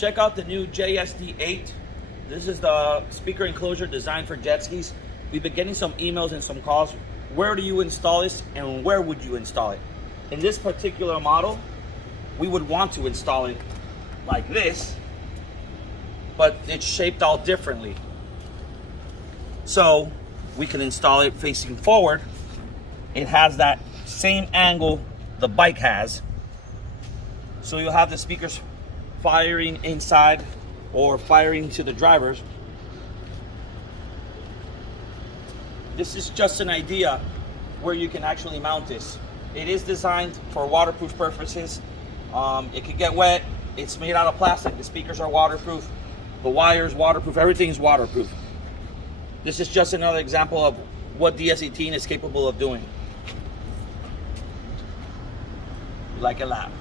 Check out the new JSD8. This is the speaker enclosure designed for jet skis. We've been getting some emails and some calls. Where do you install this and where would you install it? In this particular model, we would want to install it like this, but it's shaped all differently. So we can install it facing forward. It has that same angle the bike has. So you'll have the speakers firing inside or firing to the drivers. This is just an idea where you can actually mount this. It is designed for waterproof purposes. It could get wet. It's made out of plastic. The speakers are waterproof. The wires waterproof. Everything's waterproof. This is just another example of what DS18 is capable of doing. Like it loud.